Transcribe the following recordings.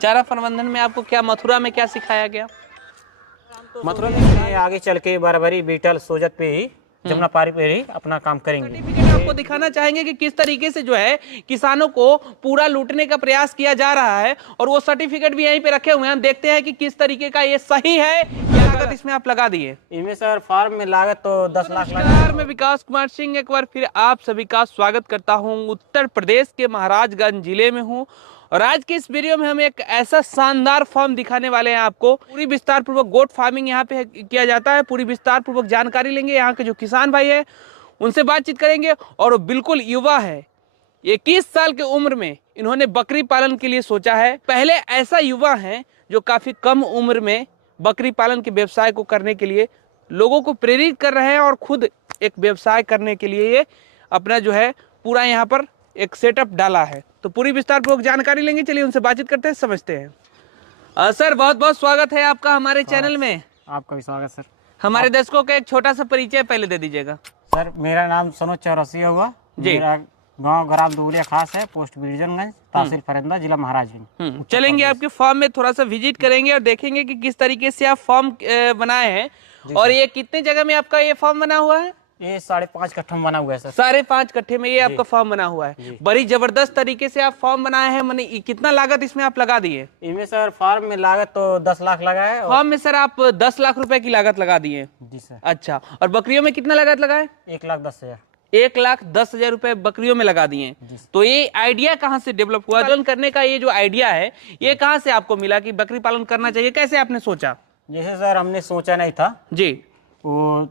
चारा प्रबंधन में आपको क्या मथुरा में क्या सिखाया गया? मथुरा में आगे चल के बराबरी बीटल सोजत पे ही जमुना पारी पे ही अपना काम करेंगे। सर्टिफिकेट आपको दिखाना चाहेंगे कि किस तरीके से जो है किसानों को पूरा लूटने का प्रयास किया जा रहा है, और वो सर्टिफिकेट भी यहीं पे रखे हुए हैं। देखते हैं कि किस तरीके का ये सही है या लागत इसमें आप लगा दिए। इनमें सर फार्म में लागत तो 10 लाख नमस्कार, मैं विकास कुमार सिंह एक बार फिर आप सभी का स्वागत करता हूं। उत्तर प्रदेश के महाराजगंज जिले में हूं, और आज के इस वीडियो में हम एक ऐसा शानदार फार्म दिखाने वाले हैं आपको। पूरी विस्तार पूर्वक गोट फार्मिंग यहाँ पे किया जाता है। पूरी विस्तार पूर्वक जानकारी लेंगे, यहाँ के जो किसान भाई है उनसे बातचीत करेंगे। और वो बिल्कुल युवा है, 21 साल की उम्र में इन्होंने बकरी पालन के लिए सोचा है। पहले ऐसा युवा है जो काफी कम उम्र में बकरी पालन के व्यवसाय को करने के लिए लोगों को प्रेरित कर रहे हैं, और खुद एक व्यवसाय करने के लिए ये अपना जो है पूरा यहाँ पर एक सेटअप डाला है। तो पूरी विस्तार पूर्वक जानकारी लेंगे, चलिए उनसे बातचीत करते हैं, समझते हैं। सर बहुत बहुत स्वागत है आपका हमारे चैनल में। आपका भी स्वागत सर। हमारे दर्शकों का एक छोटा सा परिचय पहले दे दीजिएगा। सर मेरा नाम सनोज चौरसिया हुआ जी। मेरा गांव ग्राम दुगलिया खास है, पोस्ट बिरजनगंज, तहसील फरिंदा, जिला महाराजगंज। चलेंगे आपके फार्म में, थोड़ा सा विजिट करेंगे और देखेंगे कि किस तरीके से आप फार्म बनाए हैं। और ये कितने जगह में आपका ये फार्म बना हुआ है? ये 5.5 कट्ठा में बना हुआ है सर। 5.5 कट्ठे में ये आपका फार्म बना हुआ है। बड़ी जबरदस्त तरीके से आप फार्म बनाए हैं। मैंने कितना लागत इसमें आप लगा दिए? इनमें सर फार्म में लागत तो 10 लाख लगा है। फार्म में सर आप 10 लाख रुपए की लागत लगा दिए? जी सर। अच्छा, और बकरियों में कितना लागत लगाए? 1,10,000। 1,10,000 रुपए बकरियों में लगा दिए। तो ये आइडिया कहाँ से डेवलप हुआ? पालन करने का ये जो आइडिया है ये कहाँ से आपको मिला कि बकरी पालन करना चाहिए? कैसे आपने सोचा? जैसे सर हमने सोचा नहीं था जी। वो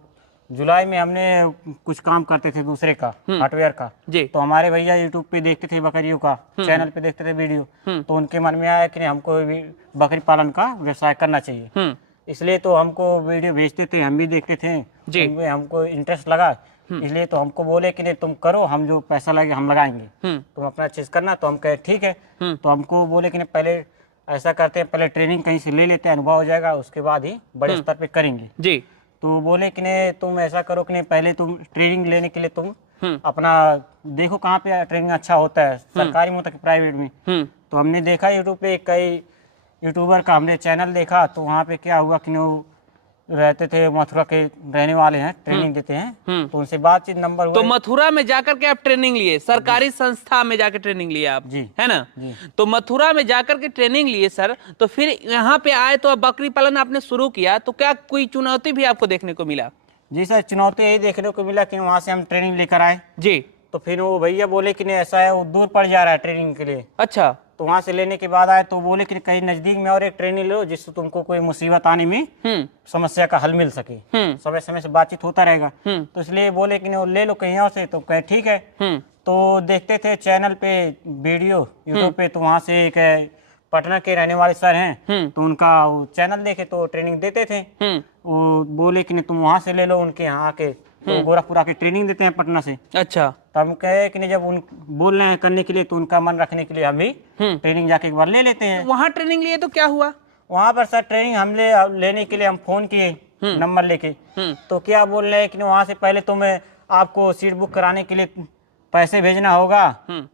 जुलाई में हमने कुछ काम करते थे दूसरे का, हार्डवेयर का जी। तो हमारे भैया यूट्यूब पे देखते थे बकरियों का, चैनल पे देखते थे वीडियो, तो उनके मन में आया कि नहीं हमको भी बकरी पालन का व्यवसाय करना चाहिए। इसलिए तो हमको वीडियो भेजते थे, हम भी देखते थे, उनमें हमको इंटरेस्ट लगा। इसलिए तो हमको बोले कि नहीं तुम करो, हम जो पैसा लगे हम लगाएंगे, तुम अपना चीज करना। तो हम कहे ठीक है। तो हमको बोले कि नहीं पहले ऐसा करते हैं, पहले ट्रेनिंग कहीं से ले लेते हैं, अनुभव हो जाएगा, उसके बाद ही बड़े स्तर पे करेंगे। जी। तो बोले कि नहीं तुम ऐसा करो कि नहीं पहले तुम ट्रेनिंग लेने के लिए तुम अपना देखो कहाँ पे ट्रेनिंग अच्छा होता है, सरकारी में होता है कि प्राइवेट में। तो हमने देखा यूट्यूब पे कई यूट्यूबर का हमने चैनल देखा, तो वहाँ पे क्या हुआ कि वो रहते थे मथुरा के रहने वाले हैं, ट्रेनिंग देते हैं, तो उनसे बातचीत नंबर हुआ। तो मथुरा में जाकर के आप ट्रेनिंग लिए, सरकारी संस्था में जाकर ट्रेनिंग लिए आप? जी। है ना? तो मथुरा में जाकर के ट्रेनिंग लिए सर, तो फिर यहाँ पे आए तो अब बकरी पालन आपने शुरू किया, तो क्या कोई चुनौती भी आपको देखने को मिला? जी सर, चुनौती यही देखने को मिला कि वहाँ से हम ट्रेनिंग लेकर आए जी। तो फिर वो भैया बोले कि नहीं ऐसा है वो दूर पड़ जा रहा है ट्रेनिंग के लिए। अच्छा। तो वहाँ से लेने के बाद आए तो बोले कि कहीं नजदीक में और एक ट्रेनिंग लो जिससे तुमको कोई मुसीबत आने में समस्या का हल मिल सके, समय समय से बातचीत होता रहेगा। तो इसलिए बोले कि नहीं ले लो कहीं और से। तो कहे ठीक है। तो देखते थे चैनल पे वीडियो यूट्यूब पे, तो वहाँ से एक पटना के रहने वाले सर हैं, तो उनका चैनल देखे तो ट्रेनिंग देते थे। वो बोले कि नहीं तुम वहाँ से ले लो उनके यहाँ आके, तो गोरखपुर आके ट्रेनिंग देते हैं पटना से। अच्छा। तो हम कहे कि नहीं जब उन बोल रहे हैं करने के लिए तो उनका मन रखने के लिए हम भी ट्रेनिंग जाके एक बार ले लेते हैं। वहाँ ट्रेनिंग लिए तो क्या हुआ? वहाँ पर सर ट्रेनिंग लेने के लिए हम फोन किए नंबर लेके, तो क्या बोल रहे हैं कि वहाँ से पहले तुम्हें आपको सीट बुक कराने के लिए पैसे भेजना होगा,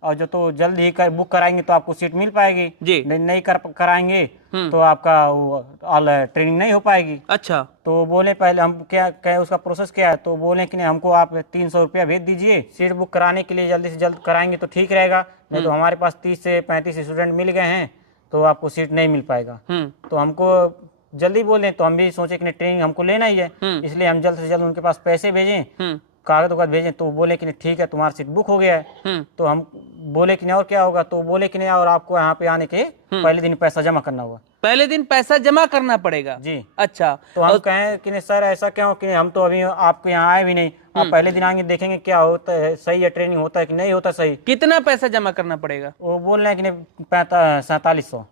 और जो तो जल्द ही बुक कराएंगे तो आपको सीट मिल पाएगी, नहीं कराएंगे तो आपका ट्रेनिंग नहीं हो पाएगी। अच्छा। तो बोले पहले हम क्या उसका प्रोसेस क्या है? तो बोले कि नहीं हमको आप 300 रुपया भेज दीजिए, सीट बुक कराने के लिए जल्दी से जल्द कराएंगे तो ठीक रहेगा, नहीं तो हमारे पास 30 से 35 स्टूडेंट मिल गए हैं तो आपको सीट नहीं मिल पाएगा। तो हमको जल्दी बोले, तो हम भी सोचे कि ट्रेनिंग हमको लेना ही है, इसलिए हम जल्द से जल्द उनके पास पैसे भेजें, कागज वगैरह भेजें। तो बोले कि नहीं ठीक है तुम्हारा सीट बुक हो गया है। तो हम बोले कि नहीं और क्या होगा? तो बोले कि नहीं और आपको यहाँ पे आने के पहले दिन पैसा जमा करना होगा। पहले दिन पैसा जमा करना पड़ेगा? जी। अच्छा। तो हम कहें कि नहीं सर ऐसा क्यों कि हम तो अभी आपके यहाँ आए भी नहीं, आप पहले दिन आएंगे देखेंगे क्या होता है, सही है ट्रेनिंग होता है कि नहीं होता सही। कितना पैसा जमा करना पड़ेगा? वो बोल रहे हैं कि नहीं 4700।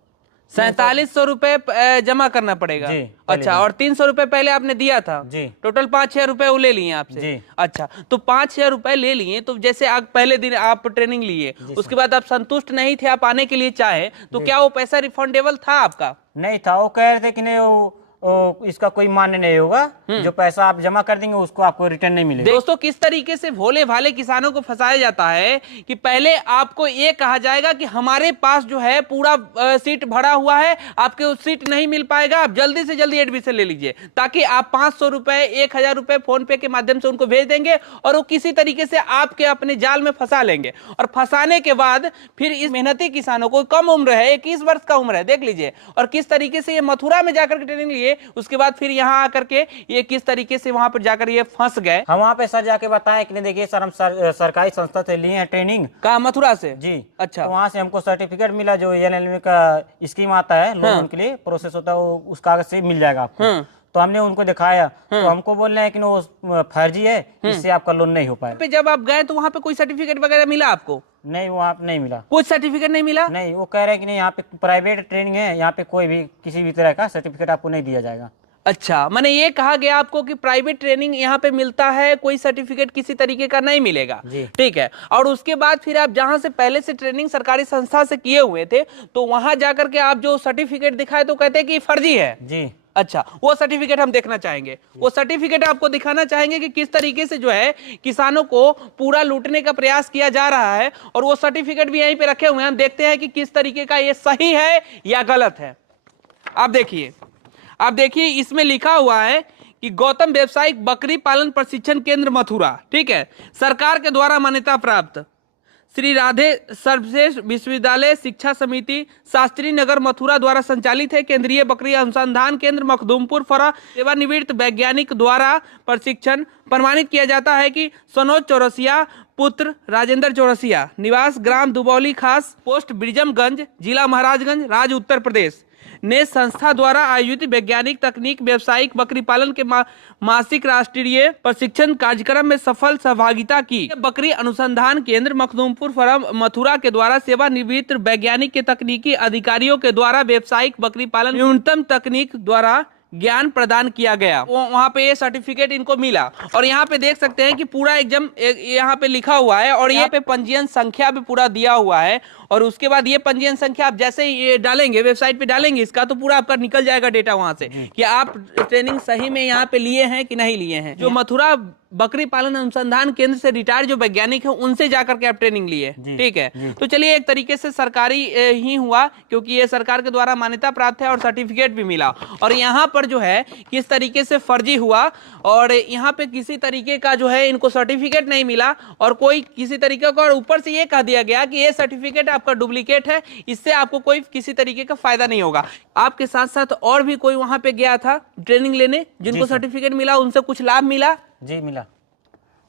4700 रुपए जमा करना पड़ेगा? जी। अच्छा, और 300 रुपए पहले आपने दिया था? जी। टोटल 5,000 रुपए वो ले लिए आपसे? जी। अच्छा, तो 5,000 रुपए ले लिए, तो जैसे आप पहले दिन आप ट्रेनिंग लिए, उसके बाद आप संतुष्ट नहीं थे, आप आने के लिए चाहे, तो क्या वो पैसा रिफंडेबल था आपका? नहीं था। वो कह रहे थे कि नहीं वो इसका कोई मान्य नहीं होगा। जो पैसा आप जमा कर देंगे उसको आपको रिटर्न नहीं मिलेगा। दोस्तों, किस तरीके से भोले भाले किसानों को फंसाया जाता है कि पहले आपको ये कहा जाएगा कि हमारे पास जो है पूरा सीट भरा हुआ है, आपके उस सीट नहीं मिल पाएगा, आप जल्दी से जल्दी एडमिशन ले लीजिए, ताकि आप 500 रुपए 1000 रुपए फोन पे के माध्यम से उनको भेज देंगे और वो किसी तरीके से आपके अपने जाल में फंसा लेंगे। और फंसाने के बाद फिर इस मेहनती किसानों को, कम उम्र है, 21 वर्ष का उम्र है, देख लीजिए, और किस तरीके से ये मथुरा में जाकर के ट्रेनिंग लिए, उसके बाद फिर यहाँ आकर के ये किस तरीके से वहां पर जाकर ये फंस गए। हम वहाँ पे सर जाके बताएं कि नहीं देखिए सर, हम सरकारी संस्था से लिए हैं ट्रेनिंग। कहाँ? मथुरा से? जी। अच्छा। तो वहाँ से हमको सर्टिफिकेट मिला, जो एनएलएम का स्कीम आता है, लोन के लिए प्रोसेस होता है, वो उस कागज से मिल जाएगा आपको। तो हमने उनको दिखाया, तो हमको बोल रहे हैं कि वो फर्जी है, इससे आपका लोन नहीं हो पाएगा। जब आप गए तो वहाँ पे कोई सर्टिफिकेट वगैरह मिला आपको? नहीं, वहाँ पे नहीं मिला, कुछ सर्टिफिकेट नहीं मिला। नहीं, वो कह रहे हैं कि नहीं, यहाँ पे प्राइवेट ट्रेनिंग है, यहाँ पे कोई भी किसी भी तरह का सर्टिफिकेट आपको नहीं दिया जाएगा। अच्छा, मैंने ये कहा गया आपको कि प्राइवेट ट्रेनिंग यहाँ पे मिलता है, कोई सर्टिफिकेट किसी तरीके का नहीं मिलेगा। ठीक है। और उसके बाद फिर आप जहां से पहले से ट्रेनिंग सरकारी संस्था से किए हुए थे, तो वहां जाकर के आप जो सर्टिफिकेट दिखाए तो कहते हैं कि फर्जी है। जी। अच्छा, वो सर्टिफिकेट हम देखना चाहेंगे। वो सर्टिफिकेट आपको दिखाना चाहेंगे कि किस तरीके से जो है किसानों को पूरा लूटने का प्रयास किया जा रहा है, और वो सर्टिफिकेट भी यहीं पे रखे हुए हैं। हम देखते हैं कि किस तरीके का ये सही है या गलत है। आप देखिए इसमें लिखा हुआ है कि गौतम व्यावसायिक बकरी पालन प्रशिक्षण केंद्र मथुरा, ठीक है, सरकार के द्वारा मान्यता प्राप्त श्री राधे सर्वश्रेष्ठ विश्वविद्यालय शिक्षा समिति शास्त्री नगर मथुरा द्वारा संचालित है। केंद्रीय बकरी अनुसंधान केंद्र मखदूमपुर फरा सेवानिवृत्त वैज्ञानिक द्वारा प्रशिक्षण प्रमाणित किया जाता है कि सनोज चौरसिया पुत्र राजेंद्र चौरसिया, निवास ग्राम दुबौली खास, पोस्ट ब्रिजमगंज, जिला महाराजगंज, राज्य उत्तर प्रदेश, ने संस्था द्वारा आयोजित वैज्ञानिक तकनीक व्यावसायिक बकरी पालन के मासिक राष्ट्रीय प्रशिक्षण कार्यक्रम में सफल सहभागिता की। बकरी अनुसंधान केंद्र मखदूमपुर फरम मथुरा के द्वारा सेवानिवृत्त वैज्ञानिक के तकनीकी अधिकारियों के द्वारा व्यावसायिक बकरी पालन न्यूनतम तकनीक द्वारा ज्ञान प्रदान किया गया। वहाँ पे ये सर्टिफिकेट इनको मिला, और यहाँ पे देख सकते हैं कि पूरा एग्जाम यहाँ पे लिखा हुआ है, और यहाँ पे पंजीयन संख्या भी पूरा दिया हुआ है। और उसके बाद ये पंजीयन संख्या आप जैसे ही ये डालेंगे, वेबसाइट पे डालेंगे इसका, तो पूरा आपका निकल जाएगा डेटा वहां से कि आप ट्रेनिंग सही में यहाँ पे लिए हैं कि नहीं लिए हैं। जो मथुरा बकरी पालन अनुसंधान केंद्र से रिटायर्ड जो वैज्ञानिक है, उनसे जाकर के आप ट्रेनिंग लिए, ठीक है। तो चलिए, एक तरीके से सरकारी ही हुआ, क्योंकि ये सरकार के द्वारा मान्यता प्राप्त है और सर्टिफिकेट भी मिला। और यहाँ पर जो है किस तरीके से फर्जी हुआ, और यहाँ पे किसी तरीके का जो है इनको सर्टिफिकेट नहीं मिला, और कोई किसी तरीके का, और ऊपर से ये कह दिया गया कि ये सर्टिफिकेट आपका डुप्लीकेट है, इससे आपको कोई किसी तरीके का फायदा नहीं होगा। आपके साथ साथ और भी कोई वहां पे गया था ट्रेनिंग लेने, जिनको सर्टिफिकेट मिला, उनसे कुछ लाभ मिला? जी मिला।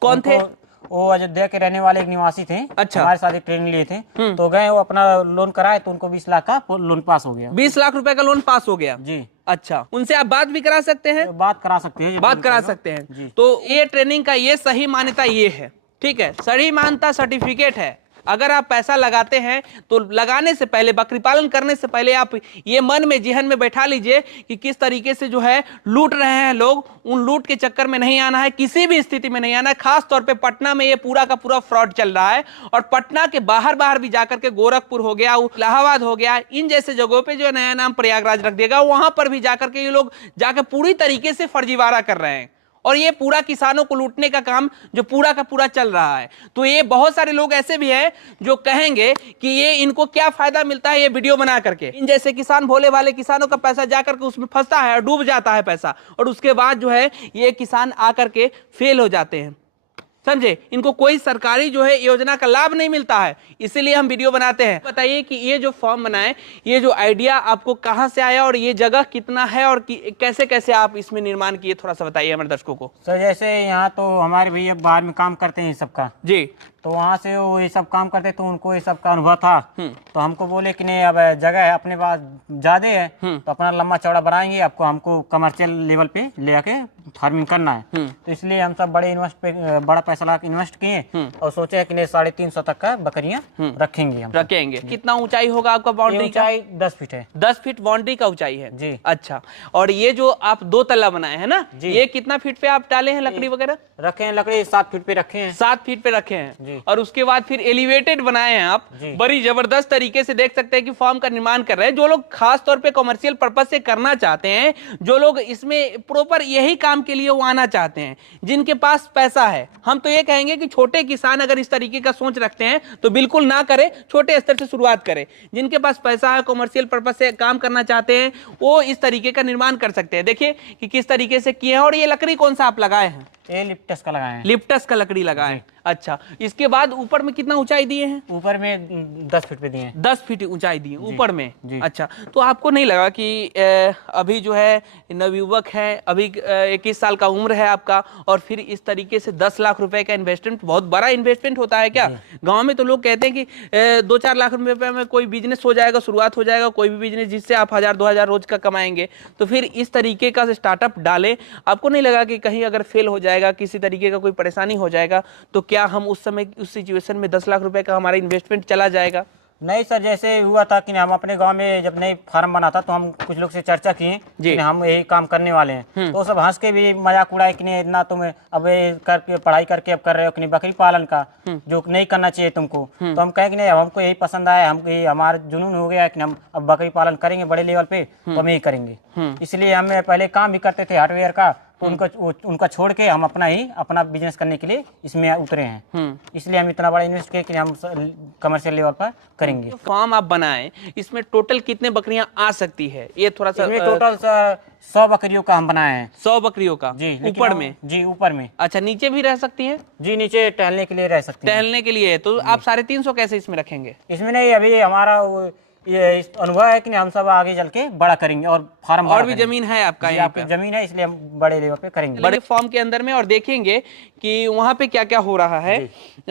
कौन थे? वो अयोध्या के रहने वाले एक निवासी थे। अच्छा। हमारे साथ ट्रेनिंग लिए थे, तो गए, वो अपना लोन कराए, तो उनको 20 लाख का लोन पास हो गया। 20 लाख रुपए का लोन पास हो गया जी। अच्छा, उनसे आप बात भी करा सकते हैं? बात करा सकते हैं, बात करा सकते हैं। तो ये ट्रेनिंग का ये सही मान्यता ये है, ठीक है, सही मान्यता सर्टिफिकेट है। अगर आप पैसा लगाते हैं तो लगाने से पहले, बकरी पालन करने से पहले आप ये मन में, जेहन में बैठा लीजिए कि किस तरीके से जो है लूट रहे हैं लोग। उन लूट के चक्कर में नहीं आना है, किसी भी स्थिति में नहीं आना है। खास तौर पे पटना में ये पूरा का पूरा फ्रॉड चल रहा है, और पटना के बाहर बाहर भी जाकर के, गोरखपुर हो गया, इलाहाबाद हो गया, इन जैसे जगहों पे जो नया नाम प्रयागराज रख देगा, वहां पर भी जाकर के ये लोग जाकर पूरी तरीके से फर्जीवाड़ा कर रहे हैं। और ये पूरा किसानों को लूटने का काम जो पूरा का पूरा चल रहा है। तो ये बहुत सारे लोग ऐसे भी हैं जो कहेंगे कि ये इनको क्या फायदा मिलता है ये वीडियो बना करके। इन जैसे किसान, भोले भाले किसानों का पैसा जाकर के उसमें फंसता है और डूब जाता है पैसा, और उसके बाद जो है ये किसान आकर के फेल हो जाते हैं, समझे। इनको कोई सरकारी जो है योजना का लाभ नहीं मिलता है, इसीलिए हम वीडियो बनाते हैं। बताइए कि ये जो फॉर्म बनाए, ये जो आइडिया आपको कहाँ से आया, और ये जगह कितना है, और कैसे कैसे आप इसमें निर्माण किए, थोड़ा सा बताइए हमारे दर्शकों को। सर जैसे यहाँ तो हमारे भैया बाहर में काम करते हैं सबका जी, तो वहाँ से वो ये सब काम करते, तो उनको ये सब का अनुभव था। तो हमको बोले कि नहीं, अब जगह है अपने पास ज्यादा है, तो अपना लंबा चौड़ा बनाएंगे, आपको हमको कमर्शियल लेवल पे ले आके फार्मिंग करना है। तो इसलिए हम सब बड़ा पैसा लगा के इन्वेस्ट किए, और सोचे कि नहीं 350 तक का बकरियां रखेंगे हम। रखेंगे। कितना ऊंचाई होगा आपका बाउंड्री का? ऊंचाई 10 फीट है। 10 फीट बाउंड्री का ऊंचाई है जी। अच्छा, और ये जो आप 2 तल्ला बनाए हैं ना, ये कितना फीट पे आप डाले हैं लकड़ी वगैरह? रखे हैं लकड़ी 7 फीट पे रखे हैं। 7 फीट पे रखे हैं। और उसके बाद फिर एलिवेटेड बनाए हैं आप, बड़ी जबरदस्त तरीके से देख सकते हैं कि फार्म का निर्माण कर रहे हैं। जो लोग खास तौर पे कमर्शियल पर्पज से करना चाहते हैं, जो लोग इसमें प्रॉपर यही काम के लिए वो आना चाहते हैं, जिनके पास पैसा है, हम तो ये कहेंगे कि छोटे किसान अगर इस तरीके का सोच रखते हैं तो बिल्कुल ना करें, छोटे स्तर से शुरुआत करें। जिनके पास पैसा है, कमर्शियल पर्पज से काम करना चाहते हैं, वो इस तरीके का निर्माण कर सकते हैं। देखिए कि किस तरीके से किए हैं। और ये लकड़ी कौन सा आप लगाए हैं? ये लिप्टस का लगाए हैं। लिप्टस का लकड़ी लगाए। अच्छा, इसके बाद ऊपर में कितना ऊंचाई दिए हैं? ऊपर में 10 फीट पे दिए हैं। 10 फीट ऊंचाई दी ऊपर में। अच्छा, तो आपको नहीं लगा कि अभी जो है नवयुवक है, अभी 21 साल का उम्र है आपका, और फिर इस तरीके से 10 लाख रुपए का इन्वेस्टमेंट, बहुत बड़ा इन्वेस्टमेंट होता है क्या? गांव में तो लोग कहते हैं कि 2-4 लाख रुपए में कोई बिजनेस हो जाएगा, शुरुआत हो जाएगा, कोई भी बिजनेस जिससे आप 1000-2000 रोज का कमाएंगे। तो फिर इस तरीके का स्टार्टअप डाले, आपको नहीं लगा कि कहीं अगर फेल हो जाएगा, किसी तरीके का कोई परेशानी हो जाएगा, तो क्या हम उस समय उस सिचुएशन में 10 लाख रुपए का हमारा इन्वेस्टमेंट चला जाएगा? नहीं सर, जैसे हुआ था कि हम अपने गांव में जब नई फार्म बना था तो हम कुछ लोग से चर्चा किए कि हम यही काम करने वाले हैं, तो सब हंस के भी मजाक उड़ाए कि नहीं इतना तुम अब करके पढ़ाई करके अब कर रहे हो कि नहीं बकरी पालन का, जो नहीं करना चाहिए तुमको। तो हम कहें कि नहीं, अब हमको यही पसंद आया, हमको हमारा जुनून हो गया कि हम अब बकरी पालन करेंगे बड़े लेवल पे, तो हम यही करेंगे। इसलिए हम पहले काम भी करते थे हार्डवेयर का, तो उनका छोड़ के हम अपना बिजनेस करने के लिए इसमें उतरे हैं। इसलिए हम इतना बड़ा इन्वेस्ट किए कि हम कमर्शियल लेवल पर करेंगे। फार्म आप बनाएं, इसमें टोटल कितने बकरियां आ सकती है? ये थोड़ा सा टोटल 100 बकरियों का हम बनाए हैं। 100 बकरियों का जी, ऊपर में? जी ऊपर में। अच्छा, नीचे भी रह सकती हैं? जी, नीचे टहलने के लिए रह सकती हैं। टहलने के लिए तो आप 350 कैसे इसमें रखेंगे? इसमें नहीं, अभी हमारा ये अनुभव है कि हम सब आगे चल के बड़ा करेंगे और फार्म और भी जमीन है आपका? यहाँ पे जमीन है, इसलिए हम बड़े लेवल पे करेंगे, बड़े फार्म के अंदर में, और देखेंगे कि वहाँ पे क्या क्या हो रहा है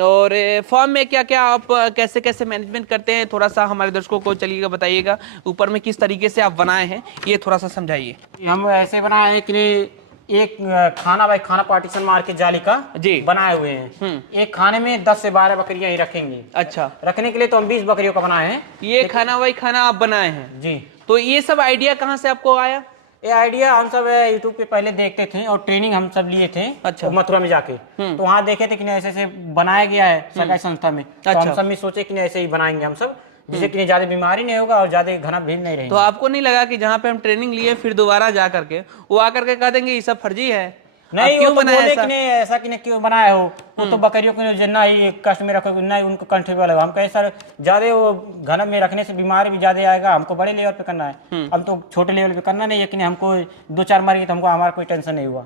और फार्म में क्या क्या आप कैसे कैसे मैनेजमेंट करते हैं। थोड़ा सा हमारे दर्शकों को चलिएगा बताइएगा, ऊपर में किस तरीके से आप बनाए हैं ये थोड़ा सा समझाइए। हम ऐसे बनाए हैं कि एक खाना पार्टीशन मार के जाली का बनाए हुए हैं। एक खाने में 10 से 12 बकरियां ही रखेंगे। अच्छा, रखने के लिए तो हम 20 बकरियों का बनाए हैं। ये खाना आप बनाए हैं? जी। तो ये सब आइडिया कहाँ से आपको आया? ये आइडिया हम सब यूट्यूब पे पहले देखते थे और ट्रेनिंग हम सब लिए थे। अच्छा। तो मथुरा में जाके तो वहाँ देखे थे कि ऐसे ऐसे बनाया गया है सरकारी संस्था में। तो हम सब में सोचे कि ऐसे ही बनाएंगे हम सब, जिससे कि ज्यादा बीमारी नहीं होगा और ज्यादा घना भीड़ नहीं रहेगी। तो आपको नहीं लगा कि जहाँ पे हम ट्रेनिंग लिए फिर दोबारा जा करके वो आकर के कह देंगे ये सब फर्जी है? नहीं, क्यों बनाया कि नहीं ऐसा कि नहीं क्यों बनाया हो, वो तो बकरियों को जितना ही कष्ट में रखोगे उतना ही उनको कंट्रीब्यूट लगा। हम कहे सर ज्यादा वो घन में रखने से बीमारी भी ज्यादा आएगा, हमको बड़े लेवल पे करना है, हम तो छोटे लेवल पे करना नहीं है कि हमको 2-4 मरेगी तो हमको हमारा कोई टेंशन नहीं हुआ।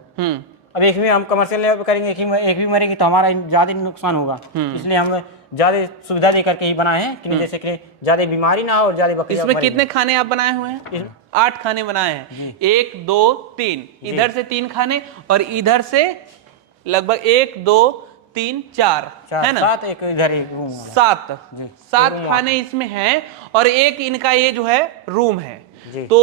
अब एक भी हम कमर्शियल लेवल पे करेंगे, एक भी मरेगी तो हमारा ज्यादा नुकसान होगा। इसलिए हम ज्यादा सुविधा दे करके ही बनाए हैं कि जैसे कि ज्यादा बीमारी ना हो और ज्यादा बकरियां। इसमें कितने खाने आप बनाए हुए हैं? 8 खाने बनाए हैं। 1 2 3, इधर से 3 खाने और इधर से लगभग 1 2 3 4 है ना? 7 एक इधर एक रूम, 7 खाने इसमें हैं और एक इनका ये जो है रूम है। तो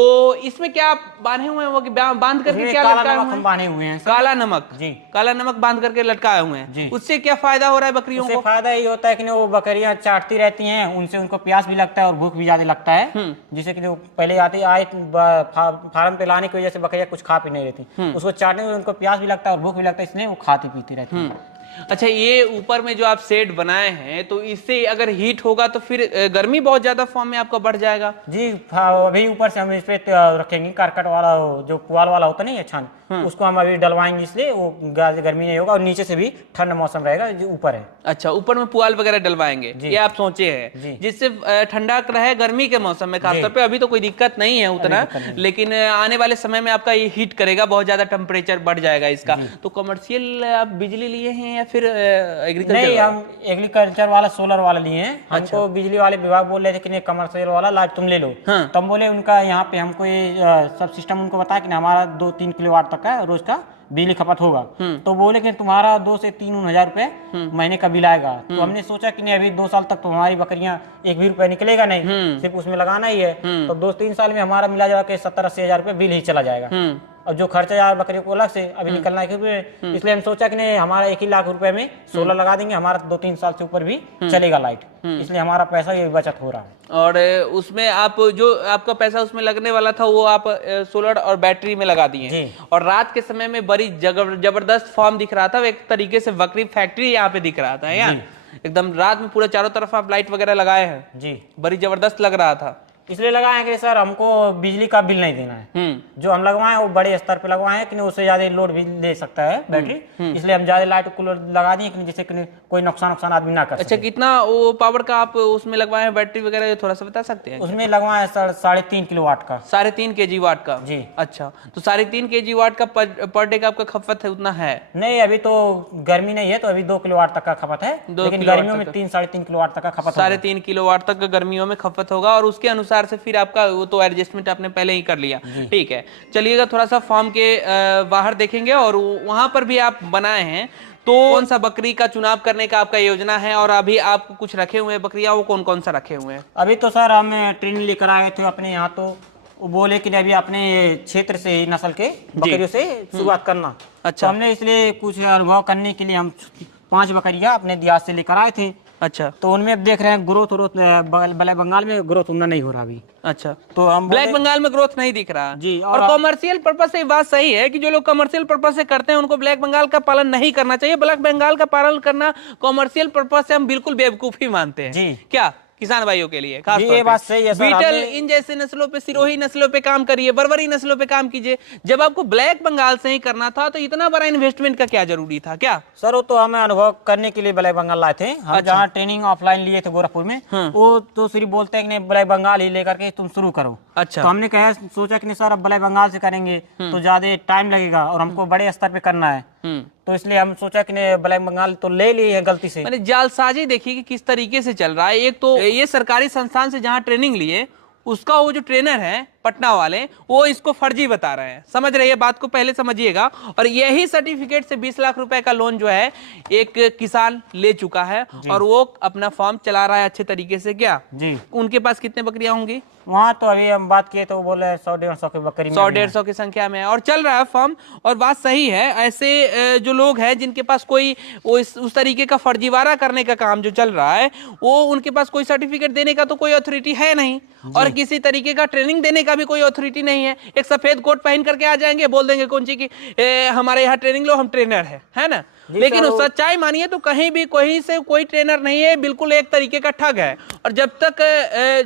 इसमें क्या आप बांधे हुए हैं? वो बांध करके क्या लटकाए हुए हैं? बांधे हुए हैं काला नमक। जी, काला नमक बांध करके लटकाए हुए हैं। उससे क्या फायदा हो रहा है बकरियों को? फायदा ये होता है कि वो बकरियां चाटती रहती हैं, उनसे उनको प्यास भी लगता है और भूख भी ज्यादा लगता है। जिससे कि वो पहले आए फार्म पे लाने की वजह से बकरियां कुछ खा पी नहीं रहती, उसको चाटने में उनको प्यास भी लगता है और भूख भी लगता है, इसलिए वो खाती पीती रहती है। अच्छा, ये ऊपर में जो आप शेड बनाए हैं तो इससे अगर हीट होगा तो फिर गर्मी बहुत ज्यादा फार्म में आपका बढ़ जाएगा। जी, अभी ऊपर से हम इस पे रखेंगे करकट वाला, जो पुआल वाला होता नहीं है छान, उसको हम अभी डलवाएंगे, इसलिए वो गर्मी नहीं होगा और नीचे से भी ठंडा मौसम रहेगा जो ऊपर है। अच्छा, ऊपर में पुआल वगैरह डलवाएंगे, ये आप सोचे हैं जिससे ठंडा रहे गर्मी के मौसम में खासतौर पे। अभी तो कोई दिक्कत नहीं है उतना, लेकिन आने वाले समय में आपका ये हीट करेगा, बहुत ज्यादा टेम्परेचर बढ़ जाएगा इसका। तो कमर्शियल आप बिजली लिए हैं या फिर एग्रीकल्चर? नहीं, हम एग्रीकल्चर वाला सोलर वाला लिए हैं। हमको बिजली वाले विभाग बोल रहे थे कि कमर्शियल वाला लाइट तुम ले लो। तो हम बोले उनका यहाँ पे हमको ये सब सिस्टम उनको बताया कि हमारा 2-3 किलोवाट तक का रोज का बिजली खपत होगा। तो बोले कि तुम्हारा 2 से 3 हजार रुपए महीने का बिल आएगा। तो हमने सोचा कि नहीं, अभी 2 साल तक तो हमारी बकरियां 1 भी रुपए निकलेगा नहीं, सिर्फ उसमें लगाना ही है। तो 2-3 साल में हमारा मिला जाएगा कि 70-80 हजार रुपए बिल ही चला जाएगा। और जो खर्चा यार बकरियों को अलग से अभी निकलना है, इसलिए हम सोचा कि नहीं हमारा 1 ही लाख रुपए में सोलर लगा देंगे, हमारा 2-3 साल से ऊपर भी चलेगा लाइट, इसलिए हमारा पैसा ये बचत हो रहा है। और उसमें आप जो आपका पैसा उसमें लगने वाला था वो आप सोलर और बैटरी में लगा दिए। और रात के समय में बड़ी जबरदस्त फार्म दिख रहा था, एक तरीके से बकरी फैक्ट्री यहाँ पे दिख रहा था यार, एकदम रात में पूरा चारों तरफ आप लाइट वगैरह लगाए हैं, जी। बड़ी जबरदस्त लग रहा था। इसलिए लगाए हैं कि सर हमको बिजली का बिल नहीं देना है। जो हम लगवाए वो बड़े स्तर पे लगवाए हैं कि उससे ज्यादा लोड भी दे सकता है बैटरी, इसलिए हम ज्यादा लाइट कूलर लगा दिए कि जिससे कि कोई नुकसान आदमी ना कर अच्छा, सके। कितना वो पावर का आप उसमें लगवाए हैं बैटरी वगैरह, थोड़ा सा बता सकते हैं? उसमें लगवाए हैं सर 3.5 किलोवाट का। 3.5 kg वाट का जी। अच्छा, तो 3.5 kg वाट का पर डे का आपका खपत है, उतना है? नहीं, अभी तो गर्मी नहीं है तो अभी 2 किलोवाट तक का खपत है, लेकिन गर्मियों में 3-3.5 किलोवाट तक का खपत 3.5 किलोवाट तक गर्मियों में खपत होगा, और उसके अनुसार से फिर आपका वो तो एडजस्टमेंट आपने पहले ही कर लिया। ठीक है, चलिएगा थोड़ा सा फार्म के बाहर देखेंगे, और वहां पर भी आप बनाए हैं, तो कौन सा बकरी का चुनाव करने का आपका योजना है, और अभी आप कुछ रखे हुए हैं बकरियां, वो कौन कौन सा रखे हुए हैं? अभी तो सर हम ट्रेनिंग लेकर आए थे अपने यहाँ, तो वो बोले कि अभी अपने क्षेत्र से ही नस्ल के बकरियों से शुरुआत करना। अच्छा। तो हमने इसलिए कुछ अनुभव करने के लिए हम 5 बकरियां अपने देहात से लेकर आए थे। अच्छा, तो उनमें अब देख रहे हैं ग्रोथ ब्लैक बंगाल में ग्रोथ उतना नहीं हो रहा अभी। अच्छा, तो हम ब्लैक बंगाल में ग्रोथ नहीं दिख रहा जी। और कमर्शियल पर्पज से बात सही है कि जो लोग कमर्शियल पर्पज से करते हैं उनको ब्लैक बंगाल का पालन नहीं करना चाहिए। ब्लैक बंगाल का पालन करना कमर्शियल पर्पज से हम बिल्कुल बेवकूफी मानते हैं जी। क्या किसान भाइयों के लिए खास जी, तौर ये पे। बात सही है सर। बीटल इन जैसे नस्लों पे, सिरोही नस्लों पे काम करिए, बर्बरी नस्लों पे काम कीजिए। जब आपको ब्लैक बंगाल से ही करना था तो इतना बड़ा इन्वेस्टमेंट का क्या जरूरी था क्या? सर वो तो हमें अनुभव करने के लिए ब्लैक बंगाल लाए थे हम। जहाँ ट्रेनिंग ऑफलाइन लिए थे गोरखपुर में, वो तो सिर्फ बोलते हैं कि नहीं ब्लैक बंगाल ही लेकर के तुम शुरू करो। अच्छा, तो हमने कहा सोचा कि नहीं सर अब ब्लैक बंगाल से करेंगे तो ज्यादा टाइम लगेगा और हमको बड़े स्तर पे करना है, तो इसलिए हम सोचा कि नहीं ब्लैक बंगाल तो ले लिए है गलती से। मैंने जालसाजी देखी कि किस तरीके से चल रहा है। एक तो ये सरकारी संस्थान से जहां ट्रेनिंग लिए, उसका वो जो ट्रेनर है पटना वाले, वो इसको फर्जी बता रहे हैं। समझ रहे हैं बात को, पहले समझिएगा। और यही सर्टिफिकेट से 20 लाख रुपए का लोन जो है एक किसान ले चुका है, और वो अपना फार्म चला रहा है अच्छे तरीके से। क्या जी। उनके पास कितने बकरियां होंगी? वहाँ तो अभी हम बात किए तो वो बोले 100-150 की बकरी 100-150 की संख्या में है, और चल रहा है फार्म। और बात सही है, ऐसे जो लोग हैं जिनके पास कोई उस तरीके का फर्जीवाड़ा करने का काम जो चल रहा है, वो उनके पास कोई सर्टिफिकेट देने का तो कोई अथॉरिटी है नहीं, और किसी तरीके का ट्रेनिंग देने का भी कोई अथॉरिटी नहीं है। एक सफेद कोट पहन करके आ जाएंगे, बोल देंगे कौन सी की हमारे यहाँ ट्रेनिंग लो, हम ट्रेनर है ना। लेकिन सच्चाई मानिए तो कहीं भी कोई से कोई ट्रेनर नहीं है, बिल्कुल एक तरीके का ठग है। और जब तक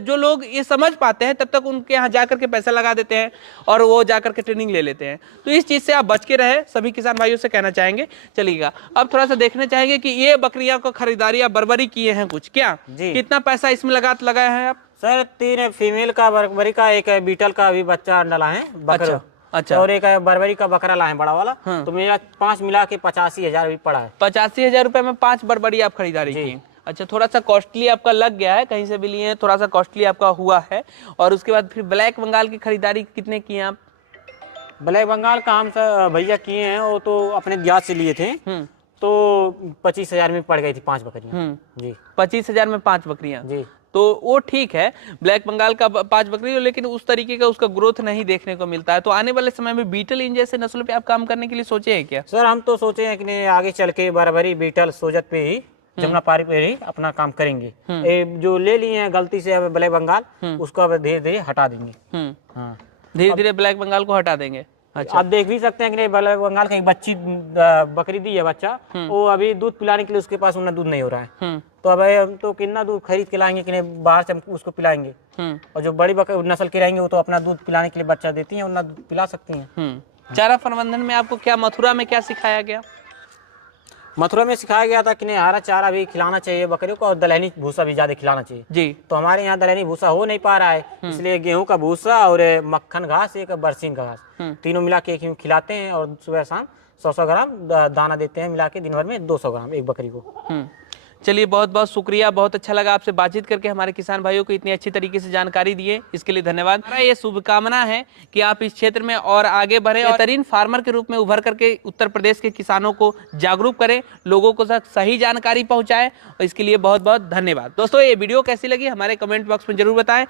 जो लोग ये समझ पाते हैं तब तक उनके यहाँ जाकर के पैसा लगा देते हैं और वो जाकर के ट्रेनिंग ले लेते हैं। तो इस चीज से आप बच के रहे, सभी किसान भाइयों से कहना चाहेंगे। चलिएगा अब थोड़ा सा देखने चाहेंगे कि ये बकरियां को खरीदारी या बर्बरी किए हैं कुछ, क्या कितना पैसा इसमें लगाए हैं आप? सर 3 फीमेल का बर्बरी का, एक बीटल का अभी बच्चा डला है बकरा। अच्छा, और एक बर्बरी का बकरा लाए बड़ा वाला। तो मेरा 5 मिला के 85,000 अभी पड़ा है। 85,000 रुपए में 5 बर्बरी आप खरीदारी की। अच्छा, थोड़ा सा कॉस्टली आपका लग गया है, कहीं से भी लिए थोड़ा सा कॉस्टली आपका हुआ है। और उसके बाद फिर ब्लैक बंगाल की खरीदारी कितने की आप? ब्लैक बंगाल का हम सर भैया किए हैं, वो तो अपने देहात से लिए थे, तो 25,000 में पड़ गई थी 5 बकरियां। जी, 25,000 में 5 बकरियां। जी, तो वो ठीक है, ब्लैक बंगाल का 5 बकरी, लेकिन उस तरीके का उसका ग्रोथ नहीं देखने को मिलता है। तो आने वाले समय में बीटल इन जैसे नस्लों पे आप काम करने के लिए सोचे हैं क्या? सर हम तो सोचे हैं कि नहीं आगे चल के बर्बरी बीटल सोजत पे ही, जमुना पारी पे ही अपना काम करेंगे। जो ले लिए हैं गलती से अब ब्लैक बंगाल, उसको अब धीरे धीरे हटा देंगे। हाँ, धीरे धीरे ब्लैक बंगाल को हटा देंगे। अच्छा, आप देख भी सकते हैं कि नहीं ब्लैक बंगाल का एक बच्ची बकरी दी है बच्चा, वो अभी दूध पिलाने के लिए उसके पास उन्हें दूध नहीं हो रहा है। तो अब हम तो कितना दूध खरीद के लाएंगे कि नहीं, बाहर से हम उसको पिलाएंगे। और जो बड़ी नस्ल की रहेंगी वो तो अपना दूध पिलाने के लिए बच्चा देती है, उन्हें दूध पिला सकती हैं। चारा प्रबंधन में आपको क्या, मथुरा में क्या सिखाया गया? मथुरा में सिखाया गया था कि नहीं हरा चारा भी खिलाना चाहिए बकरियों को, और दलहनी भूसा भी ज्यादा खिलाना चाहिए। जी, तो हमारे यहाँ दलहनी भूसा हो नहीं पा रहा है, इसलिए गेहूं का भूसा और मक्खन घास, एक बरसीन का घास, तीनों मिला के एक ही खिलाते हैं। और सुबह शाम 100-100 ग्राम दाना देते हैं मिला के, दिन भर में 200 ग्राम एक बकरी को। चलिए, बहुत बहुत शुक्रिया, बहुत अच्छा लगा आपसे बातचीत करके। हमारे किसान भाइयों को इतनी अच्छी तरीके से जानकारी दिए, इसके लिए धन्यवाद। हमारा ये शुभकामना है कि आप इस क्षेत्र में और आगे बढ़े, और बेहतरीन फार्मर के रूप में उभर करके उत्तर प्रदेश के किसानों को जागरूक करें, लोगों को सही जानकारी पहुंचाएं। और इसके लिए बहुत बहुत धन्यवाद। दोस्तों, ये वीडियो कैसी लगी हमारे कमेंट बॉक्स में जरूर बताएं।